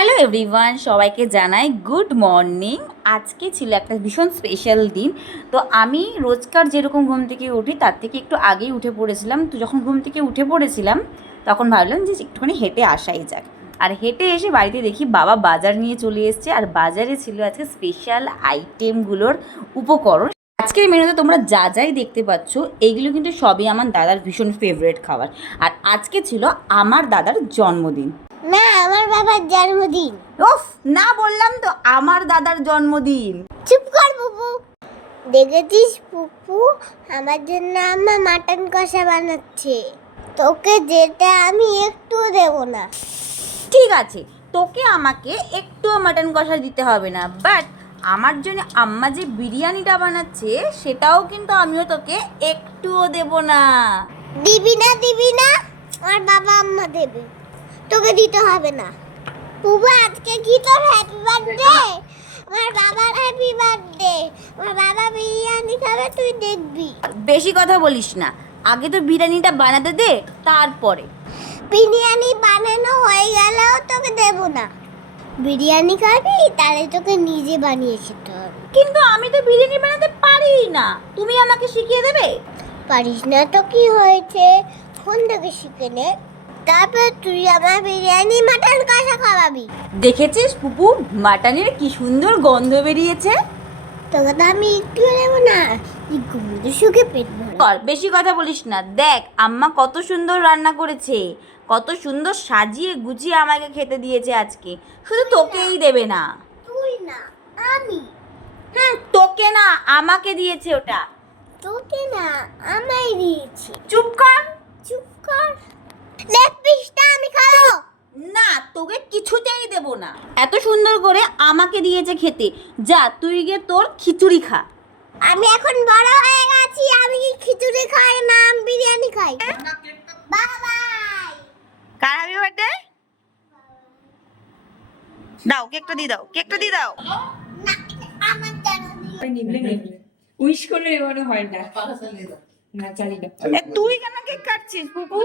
Hello everyone, সবাইকে জানাই good morning. আজকে ছিল একটা ভীষণ স্পেশাল দিন। তো আমি রোজকার যেরকম ঘুম থেকে উঠি তার থেকে একটু আগেই উঠে পড়েছিলাম। তো যখন ঘুম থেকে উঠে পড়েছিলাম তখন ভাবলাম যে একটুখানি হেঁটে আসাই যাক। আর হেঁটে এসে বাড়িতে দেখি বাবা বাজার নিয়ে চলে এসছে, আর বাজারে ছিল আজকে স্পেশাল আইটেমগুলোর উপকরণ। আজকের মেনুতে তোমরা যা যাই দেখতে পাচ্ছ এইগুলো কিন্তু সবই আমার দাদার ভীষণ ফেভারিট খাবার। আর আজকে ছিল আমার দাদার জন্মদিন। না, আমার বাবার জন্মদিন। ওফ, না বললাম তো আমার দাদার জন্মদিন। চুপ কর বুবু। দেখেছিস পুপু, আমার জন্য আম্মা মাটন কষা বানাচ্ছে। তোকে যেটা আমি একটু দেব না। ঠিক আছে, তোকে আমাকে একটুও মাটন কষা দিতে হবে না, বাট আমার জন্য আম্মা যে বিরিয়ানিটা বানাচ্ছে সেটাও কিন্তু আমিও তোকে একটুও দেব না। দিবি না, আমার বাবা আম্মা দেবে, তোকে দিতে হবে না। পুপু, আজকে কি তোর হ্যাপি বার্থডে? আমার বাবার হ্যাপি বার্থডে। আমার বাবা বিরিয়ানি খাবে, তুই দেখবি। বেশি কথা বলিস না, আগে তো বিরিয়ানিটা বানাতে দে, তারপরে। বিরিয়ানি বানানো হয়ে গেলেও তোকে দেব না। বিরিয়ানি খাবি, তাহলে তোকে নিজে বানিয়ে খেতে হবে। কিন্তু আমি তো বিরিয়ানি বানাতে পারি না, তুমি আমাকে শিখিয়ে দেবে? পারিস না তো কি হয়েছে, ফোন থেকে শিখে নে। তারপর তুই আমার বিরিয়ানি মাটন কষা খাওয়াবি। দেখেছিস পুপু, মাটনের কি সুন্দর গন্ধ বেরিয়েছে। তোকে তো আমি একটু দেব না, তুই গন্ধ শুকে পেট ভরে। আর বেশি কথা বলিস না, দেখ আম্মা কত সুন্দর রান্না করেছে, কত সুন্দর সাজিয়ে গুছিয়ে আমাকে খেতে দিয়েছে আজকে। শুধু তোকেই দেবে না। তুই না, আমি। হ্যাঁ, তোকে না, আমাকে দিয়েছে ওটা। তোকে না, আমায় দিয়েছি। চুপ কর। চুপ কর। লেগ পিসটা আমি খাবো না, তোকে কিছুতেই দেব না। এত সুন্দর করে আমাকে দিয়েছে খেতে, যা তুই গিয়ে তোর খিচুড়ি খা। আমি এখন বড় হয়ে গেছি, আমি কি খিচুড়ি খাই না, আমি বিরিয়ানি খাই। Bye bye. কার হ্যাপি বার্থডে? দাও, কেকটা দিয়ে দাও, কেকটা দিয়ে দাও। না, আমার জন্মদিন। উইশ করলে এবারে হয় না। না চালি না। তুই কেন কেক কাটছিস পুপু?